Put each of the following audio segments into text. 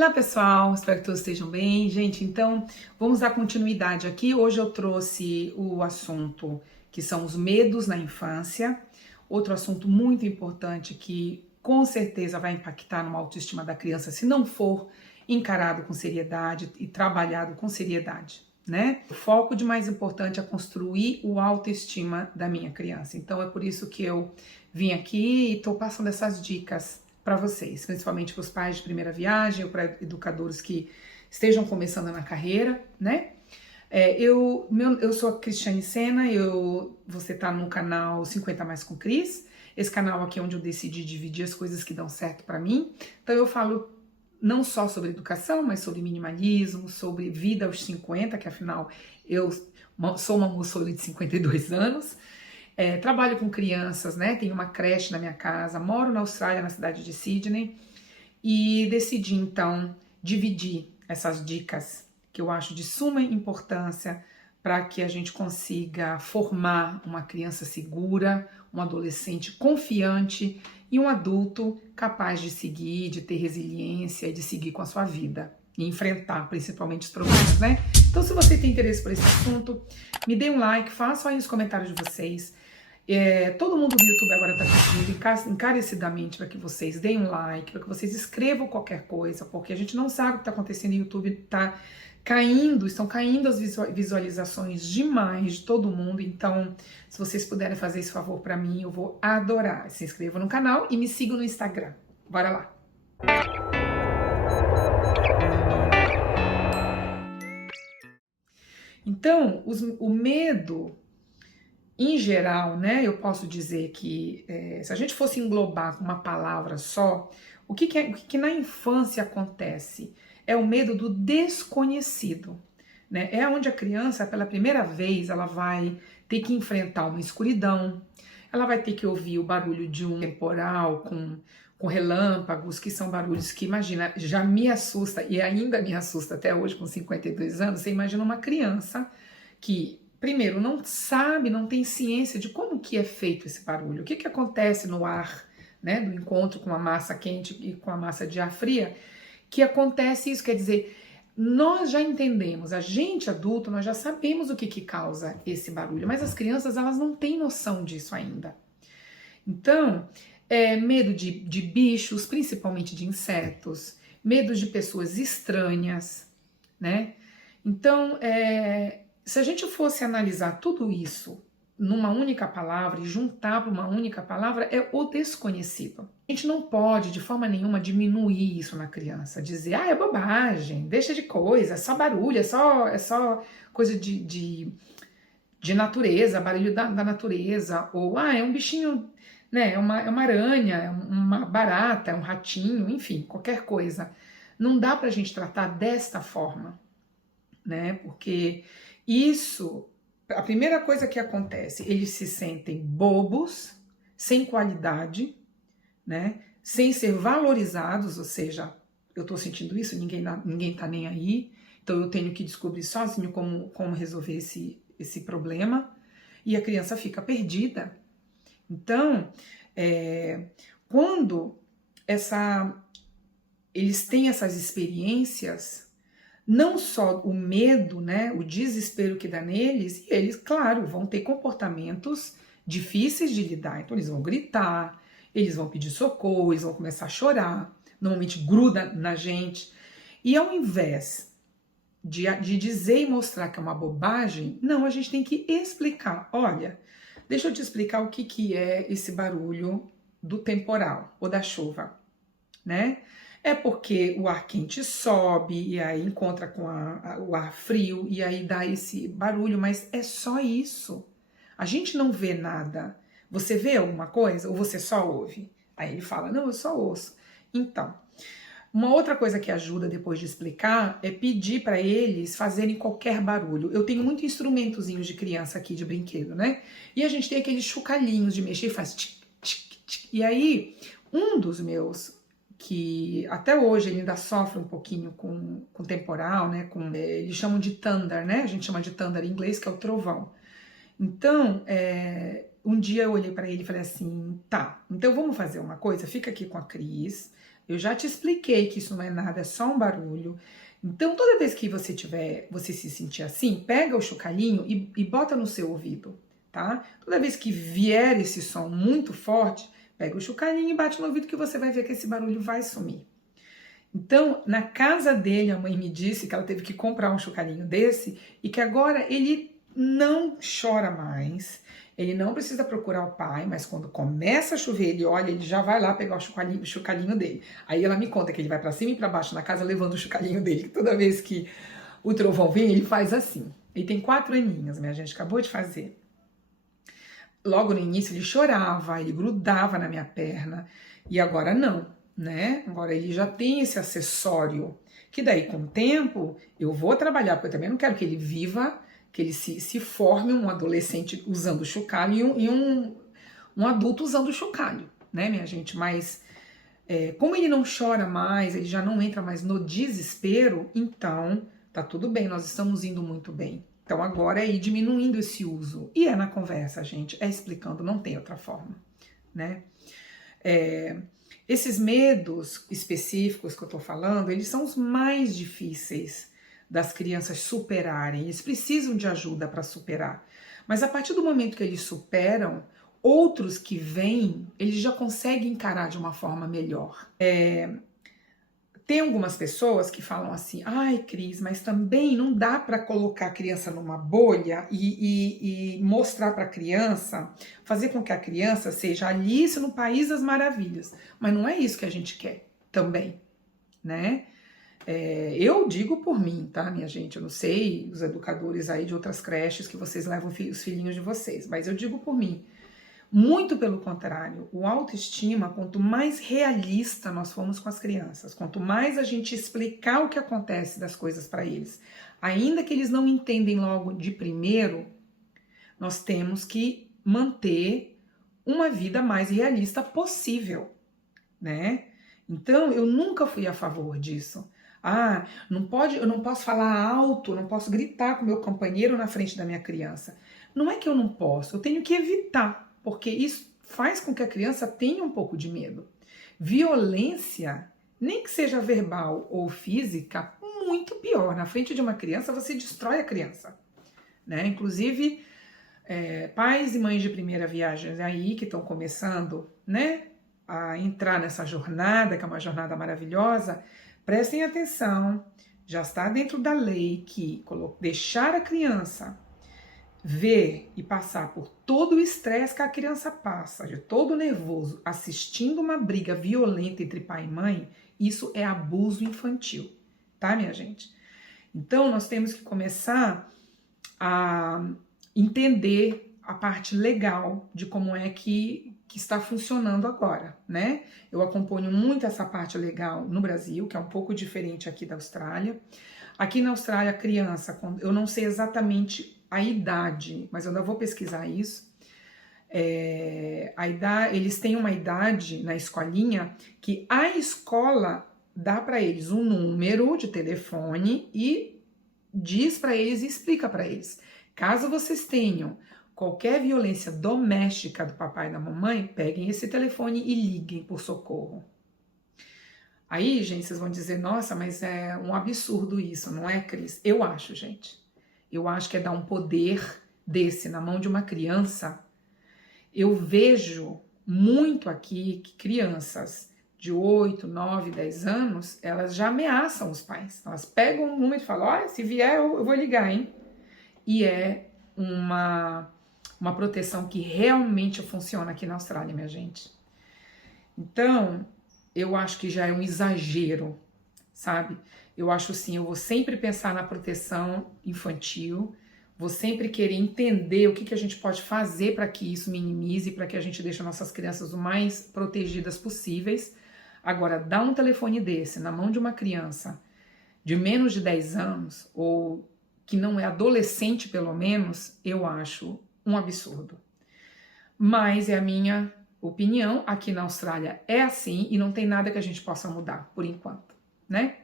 Olá pessoal, espero que todos estejam bem. Gente, então vamos dar continuidade aqui. Hoje eu trouxe o assunto que são os medos na infância. Outro assunto muito importante que com certeza vai impactar numa autoestima da criança se não for encarado com seriedade e trabalhado com seriedade, né? O foco de mais importante é construir o autoestima da minha criança. Então é por isso que eu vim aqui e estou passando essas dicas para vocês, principalmente para os pais de primeira viagem ou para educadores que estejam começando na carreira, né? Eu sou a Cristiane Sena, você tá no canal 50 Mais com Cris. Esse canal aqui é onde eu decidi dividir as coisas que dão certo para mim. Então eu falo não só sobre educação, mas sobre minimalismo, sobre vida aos 50, que afinal eu sou uma moçola de 52 anos. Trabalho com crianças, né? Tenho uma creche na minha casa, moro na Austrália, na cidade de Sydney, e decidi então dividir essas dicas que eu acho de suma importância para que a gente consiga formar uma criança segura, um adolescente confiante e um adulto capaz de seguir, de ter resiliência e de seguir com a sua vida e enfrentar principalmente os problemas, né? Então, se você tem interesse por esse assunto, me dê um like, faça aí nos comentários de vocês. Todo mundo do YouTube agora está pedindo encarecidamente para que vocês deem um like, para que vocês escrevam qualquer coisa, porque a gente não sabe o que está acontecendo. O YouTube está caindo, estão caindo as visualizações demais de todo mundo. Então, se vocês puderem fazer esse favor para mim, eu vou adorar. Se inscrevam no canal e me sigam no Instagram. Bora lá! Então, o medo, em geral, né, eu posso dizer que se a gente fosse englobar com uma palavra só, o que na infância acontece? É o medo do desconhecido, né? É onde a criança, pela primeira vez, ela vai ter que enfrentar uma escuridão, ela vai ter que ouvir o barulho de um temporal com relâmpagos, que são barulhos que, imagina, já me assusta e ainda me assusta até hoje com 52 anos. Você imagina uma criança que primeiro, não sabe, não tem ciência de como que é feito esse barulho, o que acontece no ar, né, do encontro com a massa quente e com a massa de ar fria, que acontece isso, quer dizer, nós já entendemos, a gente adulto, nós já sabemos o que causa esse barulho, mas as crianças, elas não têm noção disso ainda. Então, medo de bichos, principalmente de insetos, medo de pessoas estranhas, né? Então, se a gente fosse analisar tudo isso numa única palavra e juntar para uma única palavra, é o desconhecido. A gente não pode, de forma nenhuma, diminuir isso na criança, dizer, é bobagem, deixa de coisa, é só barulho, é só coisa de natureza, barulho da natureza, ou, é um bichinho, né, é uma aranha, é uma barata, é um ratinho, enfim, qualquer coisa. Não dá pra gente tratar desta forma, né, porque isso, a primeira coisa que acontece, eles se sentem bobos, sem qualidade, né? Sem ser valorizados, ou seja, eu tô sentindo isso, ninguém tá nem aí, então eu tenho que descobrir sozinho como resolver esse problema, e a criança fica perdida. Então, quando eles têm essas experiências, não só o medo, né, o desespero que dá neles, e eles, claro, vão ter comportamentos difíceis de lidar. Então eles vão gritar, eles vão pedir socorro, eles vão começar a chorar, normalmente gruda na gente. E ao invés de dizer e mostrar que é uma bobagem, não, a gente tem que explicar. Olha, deixa eu te explicar o que é esse barulho do temporal ou da chuva, né? É porque o ar quente sobe e aí encontra com o ar frio e aí dá esse barulho, mas é só isso. A gente não vê nada. Você vê alguma coisa ou você só ouve? Aí ele fala, não, eu só ouço. Então, uma outra coisa que ajuda depois de explicar é pedir para eles fazerem qualquer barulho. Eu tenho muitos instrumentozinhos de criança aqui de brinquedo, né? E a gente tem aqueles chocalhinhos de mexer e faz tic, tic, tic. E aí, um dos meus, que até hoje ele ainda sofre um pouquinho com temporal, né? Eles chamam de thunder, né? A gente chama de thunder em inglês, que é o trovão. Então, um dia eu olhei para ele e falei assim, tá, então vamos fazer uma coisa, fica aqui com a Cris, Eu já te expliquei que isso não é nada, é só um barulho. Então, toda vez que você se sentir assim, pega o chocalhinho e bota no seu ouvido, tá? Toda vez que vier esse som muito forte, pega o chocalhinho e bate no ouvido que você vai ver que esse barulho vai sumir. Então, na casa dele, a mãe me disse que ela teve que comprar um chocalhinho desse e que agora ele não chora mais, ele não precisa procurar o pai, mas quando começa a chover, ele olha, ele já vai lá pegar o chocalhinho dele. Aí ela me conta que ele vai para cima e para baixo na casa levando o chocalhinho dele, que toda vez que o trovão vem, ele faz assim. Ele tem 4 aninhos, minha gente, acabou de fazer. Logo no início ele chorava, ele grudava na minha perna, e agora não, né? Agora ele já tem esse acessório, que daí com o tempo eu vou trabalhar, porque eu também não quero que ele viva, que ele se forme um adolescente usando chocalho e um adulto usando chocalho, né, minha gente? Mas como ele não chora mais, ele já não entra mais no desespero, então tá tudo bem, nós estamos indo muito bem. Então agora é ir diminuindo esse uso. E é na conversa, gente, é explicando, não tem outra forma, né? Esses medos específicos que eu tô falando, eles são os mais difíceis das crianças superarem. Eles precisam de ajuda para superar. Mas a partir do momento que eles superam, outros que vêm, eles já conseguem encarar de uma forma melhor. Tem algumas pessoas que falam assim, ai Cris, mas também não dá para colocar a criança numa bolha e mostrar para a criança, fazer com que a criança seja Alice no País das Maravilhas. Mas não é isso que a gente quer também, né? Eu digo por mim, tá, minha gente? Eu não sei os educadores aí de outras creches que vocês levam os filhinhos de vocês, mas eu digo por mim. Muito pelo contrário, o autoestima, quanto mais realista nós formos com as crianças, quanto mais a gente explicar o que acontece das coisas para eles, ainda que eles não entendem logo de primeiro, nós temos que manter uma vida mais realista possível, né? Então, eu nunca fui a favor disso. Eu não posso falar alto, não posso gritar com meu companheiro na frente da minha criança. Não é que eu não posso, eu tenho que evitar. Porque isso faz com que a criança tenha um pouco de medo. Violência, nem que seja verbal ou física, muito pior. Na frente de uma criança, você destrói a criança, né? Inclusive, pais e mães de primeira viagem aí que estão começando, né, a entrar nessa jornada, que é uma jornada maravilhosa, prestem atenção. Já está dentro da lei que deixar a criança ver e passar por todo o estresse que a criança passa, de todo nervoso, assistindo uma briga violenta entre pai e mãe, isso é abuso infantil, tá, minha gente? Então, nós temos que começar a entender a parte legal de como é que está funcionando agora, né? Eu acompanho muito essa parte legal no Brasil, que é um pouco diferente aqui da Austrália. Aqui na Austrália, a criança, eu não sei exatamente a idade, mas eu ainda vou pesquisar isso. Eles têm uma idade na escolinha que a escola dá para eles um número de telefone e diz para eles e explica para eles. Caso vocês tenham qualquer violência doméstica do papai e da mamãe, peguem esse telefone e liguem por socorro. Aí, gente, vocês vão dizer, nossa, mas é um absurdo isso, não é, Cris? Eu acho, gente. Eu acho que é dar um poder desse na mão de uma criança. Eu vejo muito aqui que crianças de 8, 9, 10 anos, elas já ameaçam os pais. Elas pegam o número e falam, olha, se vier eu vou ligar, hein? E é uma proteção que realmente funciona aqui na Austrália, minha gente. Então, eu acho que já é um exagero, sabe? Eu acho assim, eu vou sempre pensar na proteção infantil, vou sempre querer entender o que a gente pode fazer para que isso minimize, para que a gente deixe nossas crianças o mais protegidas possíveis. Agora, dar um telefone desse na mão de uma criança de menos de 10 anos, ou que não é adolescente pelo menos, eu acho um absurdo. Mas é a minha opinião, aqui na Austrália é assim e não tem nada que a gente possa mudar, por enquanto, né?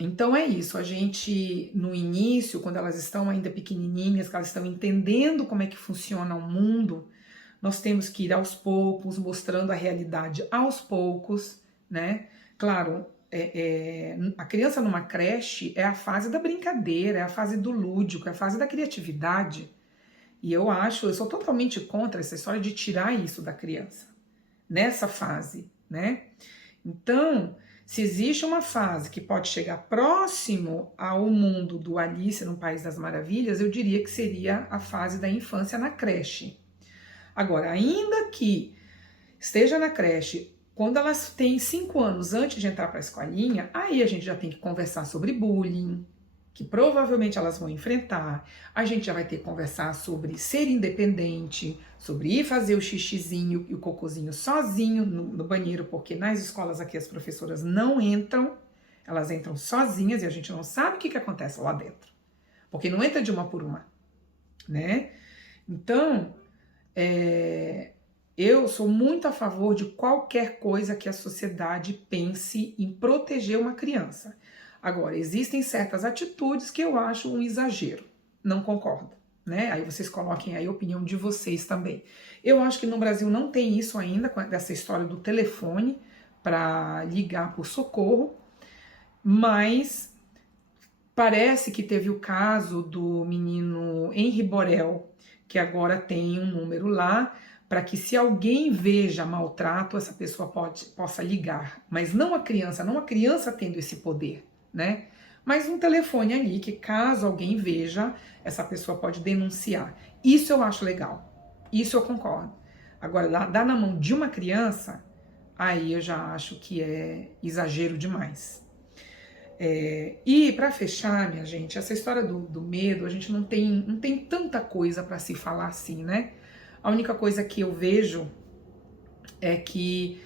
Então é isso, a gente no início, quando elas estão ainda pequenininhas, que elas estão entendendo como é que funciona o mundo, nós temos que ir aos poucos, mostrando a realidade aos poucos, né? Claro, a criança numa creche é a fase da brincadeira, é a fase do lúdico, é a fase da criatividade. E eu sou totalmente contra essa história de tirar isso da criança, nessa fase, né? Então, se existe uma fase que pode chegar próximo ao mundo do Alice no País das Maravilhas, eu diria que seria a fase da infância na creche. Agora, ainda que esteja na creche, quando elas têm 5 anos antes de entrar para a escolinha, aí a gente já tem que conversar sobre bullying, que provavelmente elas vão enfrentar. A gente já vai ter que conversar sobre ser independente, sobre ir fazer o xixizinho e o cocôzinho sozinho no banheiro, porque nas escolas aqui as professoras não entram, elas entram sozinhas e a gente não sabe o que acontece lá dentro, porque não entra de uma por uma, né? Então, eu sou muito a favor de qualquer coisa que a sociedade pense em proteger uma criança. Agora, existem certas atitudes que eu acho um exagero. Não concordo, né? Aí vocês coloquem aí a opinião de vocês também. Eu acho que no Brasil não tem isso ainda, dessa história do telefone para ligar por socorro, mas parece que teve o caso do menino Henri Borel, que agora tem um número lá, para que se alguém veja maltrato, essa pessoa possa ligar. Mas não a criança tendo esse poder, né? Mas um telefone ali que caso alguém veja, essa pessoa pode denunciar. Isso eu acho legal. Isso eu concordo. Agora, dar na mão de uma criança, aí eu já acho que é exagero demais. E para fechar, minha gente, essa história do medo, a gente não tem tanta coisa para se falar assim, né? A única coisa que eu vejo é que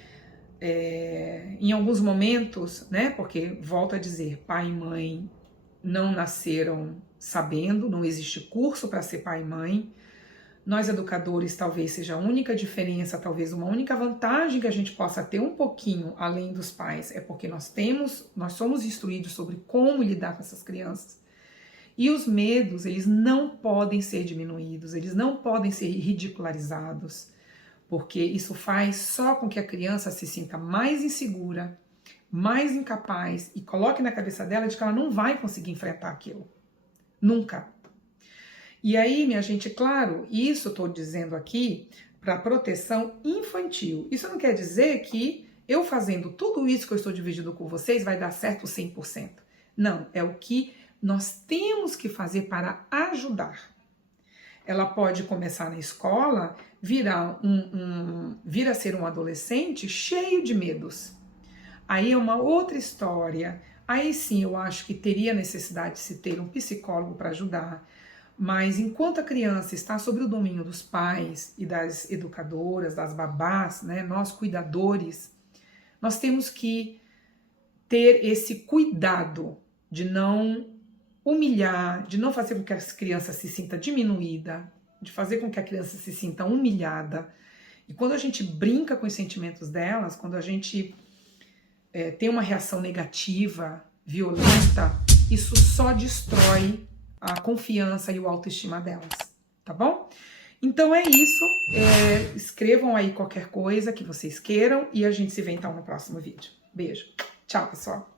em alguns momentos, né, porque volto a dizer, pai e mãe não nasceram sabendo, não existe curso para ser pai e mãe. Nós educadores talvez seja a única diferença, talvez uma única vantagem que a gente possa ter um pouquinho além dos pais, é porque nós somos instruídos sobre como lidar com essas crianças. E os medos, eles não podem ser diminuídos, eles não podem ser ridicularizados, porque isso faz só com que a criança se sinta mais insegura, mais incapaz e coloque na cabeça dela de que ela não vai conseguir enfrentar aquilo. Nunca. E aí, minha gente, claro, isso estou dizendo aqui para proteção infantil. Isso não quer dizer que eu fazendo tudo isso que eu estou dividindo com vocês vai dar certo 100%. Não, é o que nós temos que fazer para ajudar. Ela pode começar na escola, vir a ser um adolescente cheio de medos. Aí é uma outra história. Aí sim eu acho que teria necessidade de se ter um psicólogo para ajudar. Mas enquanto a criança está sob o domínio dos pais e das educadoras, das babás, né, nós cuidadores, nós temos que ter esse cuidado de não humilhar, de não fazer com que a criança se sinta diminuída, de fazer com que a criança se sinta humilhada. E quando a gente brinca com os sentimentos delas, quando a gente tem uma reação negativa, violenta, isso só destrói a confiança e o autoestima delas, tá bom? Então é isso, escrevam aí qualquer coisa que vocês queiram e a gente se vê então no próximo vídeo. Beijo, tchau pessoal!